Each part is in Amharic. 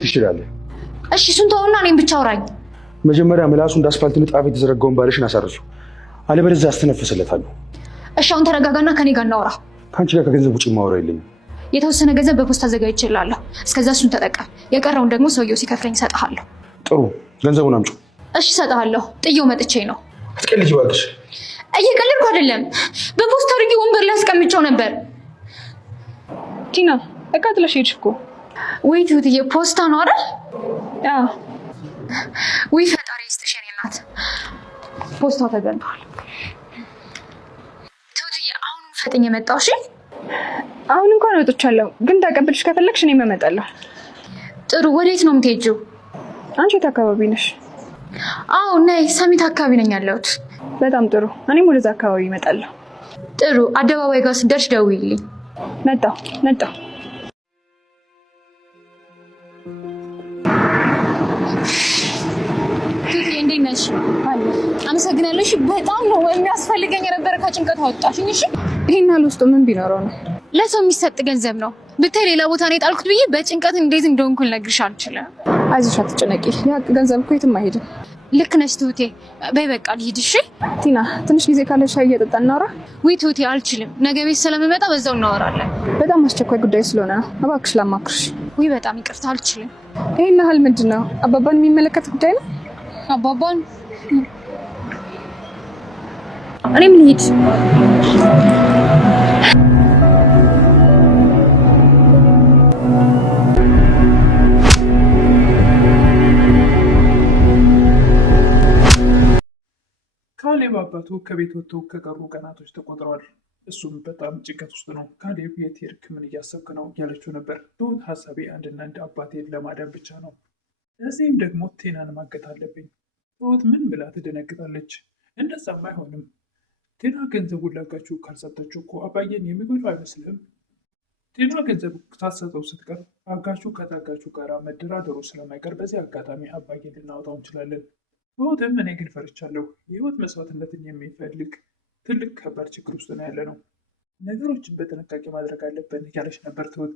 ትችላለህ። እሺ እሱን ተውና እኔም ብቻ አውራኝ። መጀመሪያ ምላሱ እንደ አስፋልት ንጣፍ የተዘረጋውን ባልሽን አሳርሱ፣ አለበለዚያ አስተነፍስለታለሁ። እሺ አሁን ተረጋጋና ከኔ ጋር እናውራ። ከአንቺ ጋር ከገንዘብ ውጭ ማውራ የለኝም። የተወሰነ ገንዘብ በፖስታ አዘጋጅቼልሃለሁ። እስከዛ እሱን ተጠቀም። የቀረውን ደግሞ ሰውየው ሲከፍለኝ እሰጥሃለሁ። ጥሩ፣ ገንዘቡን አምጪው። እሺ እሰጥሃለሁ። ጥዬው መጥቼ ነው። አትቀልጂ እባክሽ። እየቀለድኩ አይደለም። በፖስታ አድርጌ ወንበር ላይ አስቀምጬው ነበር። ቲና እቃ ጥለሽ ሄድሽ እኮ። ወይ ትሁትዬ፣ ፖስታ ነው አይደል? አዎ። ወይ ፈጣሪ ይስጥሽ የኔ እናት። ፖስታው ተገኝቷል። ትሁትዬ፣ አሁን ፈጥኜ መጣሁ። እሺ አሁን እንኳን ወጥቻለሁ፣ ግን ተቀብልሽ ከፈለግሽ እኔ እመጣለሁ። ጥሩ። ወዴት ነው የምትሄጂው? አንቺ የት አካባቢ ነሽ? አዎ ነይ፣ ሰሚት አካባቢ ነኝ ያለሁት። በጣም ጥሩ። እኔም ወደዛ አካባቢ እመጣለሁ። ጥሩ። አደባባይ ጋር ስትደርሽ ደውይልኝ። መጣሁ። ትሁትዬ እንዴት ነሽ? አመሰግናለሁ። እሺ በጣም ነው የሚያስፈልገኝ የነበረ፣ ከጭንቀት አወጣሽኝ። እሺ ይሄን ያህል ውስጡ ምን ቢኖረው ነው? ለሰው የሚሰጥ ገንዘብ ነው። ብታይ ሌላ ቦታ ነው የጣልኩት ብዬ በጭንቀት እንዴት እንደሆንኩ ልነግርሽ አልችልም። አይዞሽ፣ አትጨነቂ። ያ ገንዘብ እኮ የትም አይሄድም። ልክ ነሽ ትሁቴ። በይ በቃ ልሂድ። እሺ ቲና፣ ትንሽ ጊዜ ካለ ሻይ እየጠጣን እናውራ። ውይ ትሁቴ አልችልም። ነገ ቤት ስለምመጣ በዛው እናወራለን። በጣም አስቸኳይ ጉዳይ ስለሆነ ነው። እባክሽ ላማክርሽ። ውይ በጣም ይቅርታ፣ አልችልም። ይሄን ያህል ምንድን ነው? አባባን የሚመለከት ጉዳይ ነው። አባባን እኔም ልሂድ። ካሌብ አባቱ ከቤት ወጥተው ከቀሩ ቀናቶች ተቆጥረዋል። እሱም በጣም ጭንቀት ውስጥ ነው። ካሌብ የት ሄድክ? ምን እያሰብክ ነው? እያለችው ነበር። ትሁት ሀሳቤ አንድና አንድ አባቴን ለማዳን ብቻ ነው። እዚህም ደግሞ ቴናን ማገት አለብኝ። ትሁት ምን ብላ ትደነግጣለች። እንደዛም አይሆንም። ቴና ገንዘቡን ላጋችሁ ካልሰጠችው እኮ አባዬን የሚጎዱ አይመስልም። ቴና ገንዘብ ሳትሰጠው ስትቀር አጋቹ ከታጋቹ ጋር መደራደሩ ስለማይቀር በዚህ አጋጣሚ አባዬን ልናወጣው እንችላለን። ትሁትም እኔ ግን ፈርቻለሁ። የህይወት መስዋዕትነትን የሚፈልግ ትልቅ ከባድ ችግር ውስጥ ነው ያለ ነው። ነገሮችን በጥንቃቄ ማድረግ አለብን እያለች ነበር ትሁት።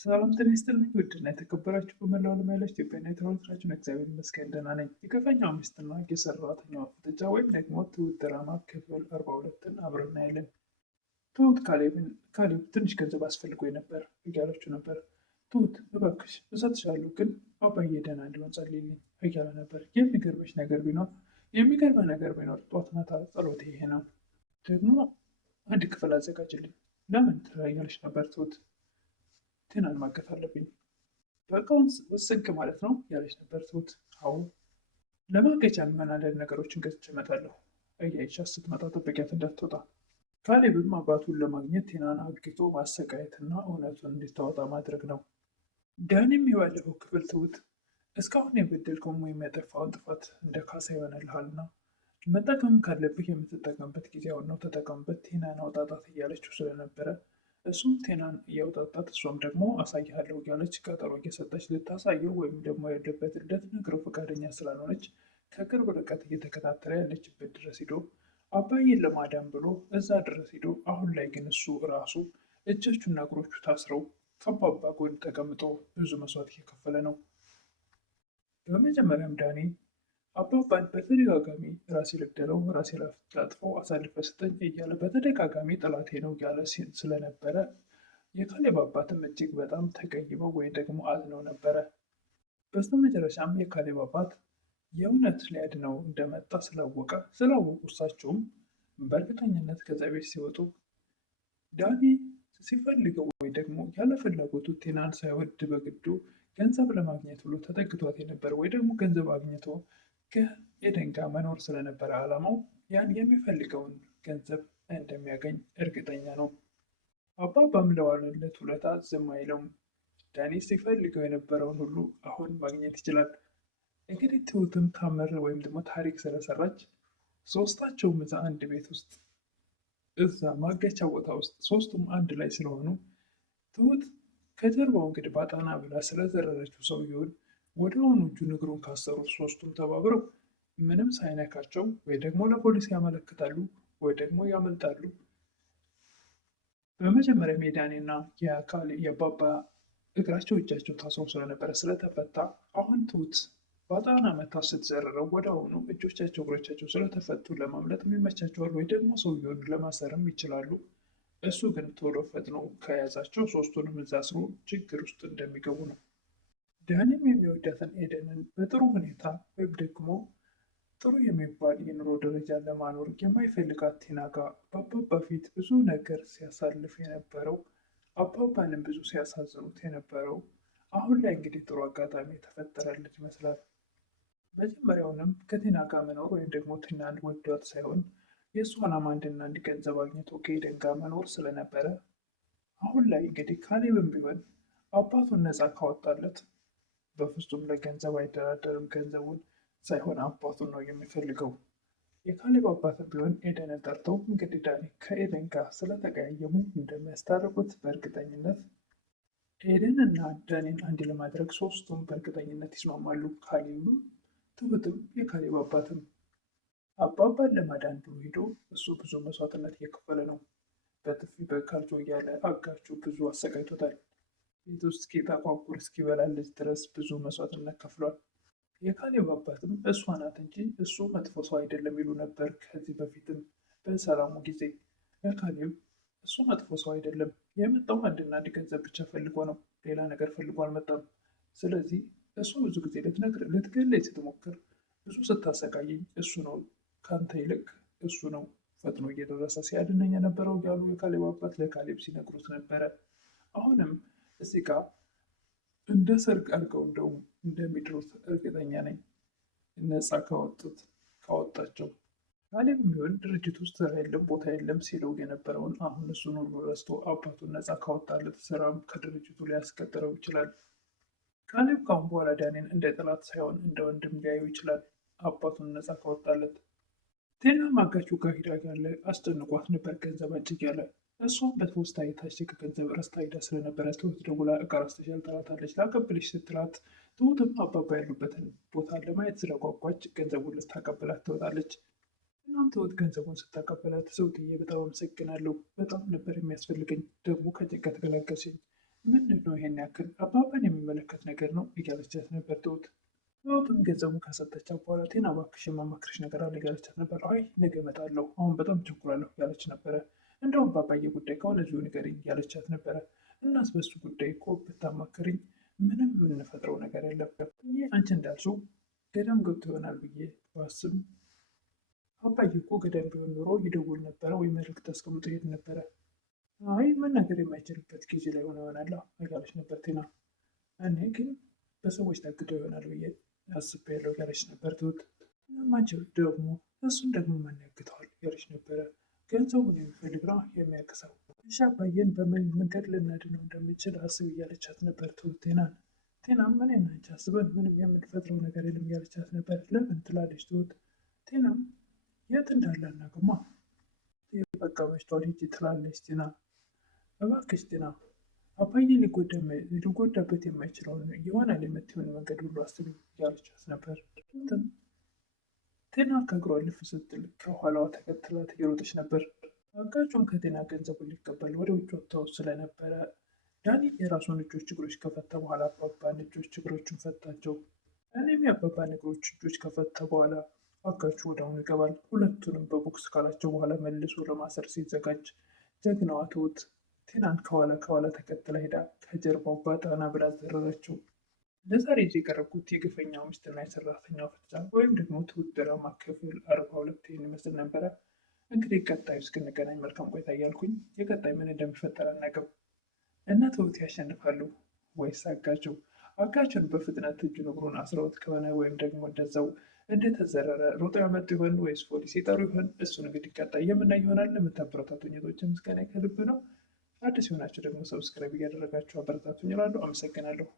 ሰላም ጤና ይስጥልኝ ውድና የተከበራችሁ በመላው ዓለም ያላችሁ ኢትዮጵያና የተወደዳችሁ፣ እግዚአብሔር ይመስገን ደህና ነኝ። የከፋኛው ሚስትና የሰራተኛዋ ፍጥጫ ወይም ደግሞ ትሁት ድራማ ክፍል 42ን አብረን እናያለን። ትሁት ካሌብ ትንሽ ገንዘብ አስፈልጎኝ ነበር እያለችው ነበር። ትሁት እባክሽ እሰጥሻለሁ፣ ግን አባዬ ደህና እንዲሆን ጸልይልኝ እያለ ነበር። የሚገርመ ነገር ቢኖር ጧት ማታ ጸሎቴ ይሄ ነው። ደግሞ አንድ ክፍል አዘጋጅልኝ። ለምን ትለያለች ነበር ትሁት። ቴናን ማገት አለብኝ። በቃውን ወሰንክ ማለት ነው ያለች ነበር ትሁት። አዎ ለማገቻ አንዳንድ ነገሮችን ገዝቼ እመጣለሁ። እያይሻት ስትመጣ ጠብቂያት እንዳትወጣ። ካሌብም አባቱን ለማግኘት ቴናን አግቶ ማሰቃየትና እውነቱን እንድታወጣ ማድረግ ነው። ዳኒም የባለፈው ክፍል ትሁት እስካሁን የበደልከውን ወይም ያጠፋውን ጥፋት እንደ ካሳ ይሆንልሃልና መጠቀም ካለብህ የምትጠቀምበት ጊዜ አሁን ነው፣ ተጠቀምበት፣ ቴናን አውጣጣት እያለችው ስለነበረ እሱም ቴናን እያውጣጣት እሷም ደግሞ አሳይሃለሁ እያለች ቀጠሮ እየሰጠች ልታሳየው ወይም ደግሞ ያለበት ልትነግረው ፈቃደኛ ስላልሆነች ከቅርብ ርቀት እየተከታተለ ያለችበት ድረስ ሂዶ አባዬን ለማዳን ብሎ እዛ ድረስ ሂዶ አሁን ላይ ግን እሱ ራሱ እጆቹና እግሮቹ ታስረው ከአባባ ጎን ተቀምጦ ብዙ መስዋዕት እየከፈለ ነው። በመጀመሪያም ዳኒ አባባን በተደጋጋሚ ራሴ ልግደለው፣ ራሴ ላጥፈው፣ አሳልፈ ስጠኝ እያለ በተደጋጋሚ ጠላቴ ነው እያለ ስለነበረ የካሌብ አባትም እጅግ በጣም ተቀይመው ወይም ደግሞ አዝነው ነበረ። በስተመጨረሻም የካሌብ አባት የእውነት ሊያድነው እንደመጣ ስላወቁ እሳቸውም በእርግጠኝነት ከዛ ቤት ሲወጡ ዳኒ ሲፈልገው ወይ ደግሞ ያለ ፍላጎቱ ቴናን ሳይወድ በግዱ ገንዘብ ለማግኘት ብሎ ተጠግቷት የነበረ ወይ ደግሞ ገንዘብ አግኝቶ ከኤደን ጋር መኖር ስለነበረ ዓላማው ያን የሚፈልገውን ገንዘብ እንደሚያገኝ እርግጠኛ ነው። አባባም ለዋለለት ውለታ ዝም አይለውም። ዳኒ ሲፈልገው የነበረውን ሁሉ አሁን ማግኘት ይችላል። እንግዲህ ትሁትም ታምር ወይም ደግሞ ታሪክ ስለሰራች ሶስታቸውም እዛ አንድ ቤት ውስጥ እዛ ማገቻ ቦታ ውስጥ ሶስቱም አንድ ላይ ስለሆኑ ትሁት ከጀርባው እንግዲህ ባጣና ብላ ስለዘረረችው ሰውየውን ወደ አሁኑ እጁን እግሩን ካሰሩት ሶስቱም ተባብረው ምንም ሳይነካቸው ወይ ደግሞ ለፖሊስ ያመለክታሉ ወይ ደግሞ ያመልጣሉ። በመጀመሪያ ሜዳኔና የአባባ እግራቸው እጃቸው ታስሮ ስለነበረ ስለተፈታ አሁን ትሁት በአጣና መታ ስትዘርረው ወደ አሁኑ እጆቻቸው እግሮቻቸው ስለተፈቱ ለማምለጥ ይመቻቸዋል ወይ ደግሞ ሰውየውን ለማሰርም ይችላሉ። እሱ ግን ቶሎ ፈጥኖ ከያዛቸው ሶስቱንም እዛ አስሮ ችግር ውስጥ እንደሚገቡ ነው። ዳኒም የሚወዳትን ኤደንን በጥሩ ሁኔታ ወይም ደግሞ ጥሩ የሚባል የኑሮ ደረጃ ለማኖር የማይፈልጋት ቲና ጋር በአባባ ፊት ብዙ ነገር ሲያሳልፍ የነበረው አባባንም ብዙ ሲያሳዝኑት የነበረው አሁን ላይ እንግዲህ ጥሩ አጋጣሚ የተፈጠረለት ይመስላል። መጀመሪያውንም ከቲና ጋር መኖር ወይም ደግሞ ቲናን ወዷት ሳይሆን የእሷን አንድና አንድ ገንዘብ አግኝቶ ከኤደን ጋር መኖር ስለነበረ አሁን ላይ እንግዲህ ካሌብም ቢሆን አባቱን ነፃ ካወጣለት በፍጹም ለገንዘብ አይደራደርም። ገንዘቡን ሳይሆን አባቱን ነው የሚፈልገው። የካሌብ አባትም ቢሆን ኤደንን ጠርተው እንግዲህ ዳኒ ከኤደን ጋር ስለተቀያየሙ እንደሚያስታርቁት በእርግጠኝነት ኤደን እና ዳኒን አንድ ለማድረግ ሶስቱም በእርግጠኝነት ይስማማሉ። ካሌብም ትሁትም የካሌብ አባትም አባባን ለማዳን ብሎ ሄዶ እሱ ብዙ መስዋዕትነት እየከፈለ ነው። በጥፊ በካልቾ እያለ አጋቹ ብዙ አሰቃይቶታል። ቤት ውስጥ እስኪጠቋቁር እስኪበላለች ድረስ ብዙ መስዋዕትነት ከፍሏል። የካሌብ አባትም እሷ ናት እንጂ እሱ መጥፎ ሰው አይደለም ይሉ ነበር። ከዚህ በፊትም በሰላሙ ጊዜ ለካሌብ እሱ መጥፎ ሰው አይደለም፣ የመጣው አንድና አንድ ገንዘብ ብቻ ፈልጎ ነው፣ ሌላ ነገር ፈልጎ አልመጣም። ስለዚህ እሱ ብዙ ጊዜ ልትገለኝ ስትሞክር ብዙ ስታሰቃየኝ እሱ ነው ከአንተ ይልቅ እሱ ነው ፈጥኖ እየደረሰ ሲያድነኝ የነበረው ያሉ የካሌብ አባት ለካሌብ ሲነግሩት ነበረ። አሁንም እዚህ ጋር እንደ ሰርግ አድርገው እንደውም እንደሚድሩት እርግጠኛ ነኝ፣ ነፃ ካወጣቸው። ካሌብ የሚሆን ድርጅት ውስጥ ስራ የለም ቦታ የለም ሲለው የነበረውን አሁን እሱን ሁሉ ረስቶ አባቱን ነፃ ካወጣለት ስራም ከድርጅቱ ሊያስቀጥረው ይችላል። ካሌብ ካሁን በኋላ ዳኒን እንደ ጠላት ሳይሆን እንደ ወንድም ሊያዩ ይችላል፣ አባቱን ነፃ ካወጣለት። ቴና ማጋቹ ጋር ሂዳ ያለ አስጨንቋት ነበር ገንዘብ አጭቅ ያለ። እሷም በፖስታ የታሸገ ገንዘብ ረስታ ሄዳ ስለነበረ ትሁት ደውላ እቃ ረስተሻል ትላታለች። ላቀብልሽ ስትላት ትሁትም አባባ ያሉበትን ቦታ ለማየት ስለጓጓች ገንዘቡን ልታቀብላት ትወጣለች። እናም ትሁት ገንዘቡን ስታቀብላት ሰውትዬ በጣም አመሰግናለሁ፣ በጣም ነበር የሚያስፈልገኝ፣ ደግሞ ከጭንቀት ገላገልሽኝ። ምንድን ነው ይሄን ያክል አባባን የሚመለከት ነገር ነው እያለቻት ነበር ትሁት። ትሁትም ገንዘቡን ካሰጠቻት በኋላ ቴና እባክሽ የማማክርሽ ነገር አለ እያለቻት ነበር። አይ ነገ እመጣለሁ፣ አሁን በጣም ቸኩላለሁ እያለች ነበረ። እንደውም ባባዬ ጉዳይ ከሆነ እዚሁ ንገሪኝ እያለቻት ነበረ። እናስ በሱ ጉዳይ እኮ ብታማክርኝ ምንም የምንፈጥረው ነገር የለም። አንቺ እንዳልሽው ገዳም ገብቶ ይሆናል ብዬ ባስብ አባዬ እኮ ገዳም ቢሆን ኖሮ ይደውል ነበረ ወይ መልዕክት አስቀምጦ ይሄድ ነበረ። አይ መናገር የማይችልበት ጊዜ ላይ ሆነ ይሆናል እያለች ነበር ቴና። እኔ ግን በሰዎች ታግደው ይሆናል ብዬ አስቤያለሁ እያለች ነበር ትሁት። አንቺ ደግሞ እሱን ደግሞ ማን ያግተዋል እያለች ነበረ። ገንዘቡን የሚፈልግ ነው የሚያቅሰው። እሺ አባዬን በምን መንገድ ልናድነው እንደምችል አስብ እያለቻት ነበር ትሁት ቴናን። ቴናም እኔና አንቺ አስበን ምንም የምንፈጥረው ነገር የለም እያለቻት ነበር። ለምን ትላለች ትሁት። ቴናም የት እንዳለ አናውቅማ፣ በቃ መሽቷል ሂጂ ትላለች ቴና። እባክሽ ቴና አባዬ ሊጎዳበት የማይችለውን ይሆናል የምትሆን መንገድ ሁሉ አስቢ እያለቻት ነበር። ቴና ከእግሯ ልፍ ስትል ከኋላዋ ተከትላት እየሮጠች ነበር። አጋቹም ከቴና ገንዘቡን ሊቀበል ወደ ውጭ ወጥተው ስለነበረ ዳኒ የራሱን እጆች እግሮች ከፈታ በኋላ አባባን እጆች እግሮቹን ፈታቸው። እኔም የአባባን እግሮች እጆች ከፈታ በኋላ አጋቹ ወደ አሁኑ ይገባል። ሁለቱንም በቦክስ ካላቸው በኋላ መልሶ ለማሰር ሲዘጋጅ ጀግናዋ ትሁት ቴናን ከኋላ ተከትላ ሄዳ ከጀርባው ባጣና ብላ ዘረረችው። ለዛሬ ይዤ የቀረብኩት የግፈኛው ሚስትና የሰራተኛው ፍቻ ወይም ደግሞ ትሁት ድራማ ክፍል 42 ይህን ይመስል ነበረ። እንግዲህ ቀጣዩ እስክንገናኝ መልካም ቆይታ እያልኩኝ የቀጣይ ምን እንደሚፈጠር አናውቅም። እነ ትሁት ያሸንፋሉ ወይስ አጋቹ? አጋቹን በፍጥነት እጁን እግሩን አስረውት ከሆነ ወይም ደግሞ እንደዛው እንደተዘረረ ሮጦ ያመጡ ይሆን ወይስ ፖሊስ ይጠሩ ይሆን? እሱን እንግዲህ ቀጣይ የምናይ ይሆናል። የምታበረታቱኝ እህቶቼ ምስጋና ከልብ ነው። አዲስ የሆናችሁ ደግሞ ሰብስክራይብ እያደረጋችሁ አበረታቱኝ እላለሁ። አመሰግናለሁ።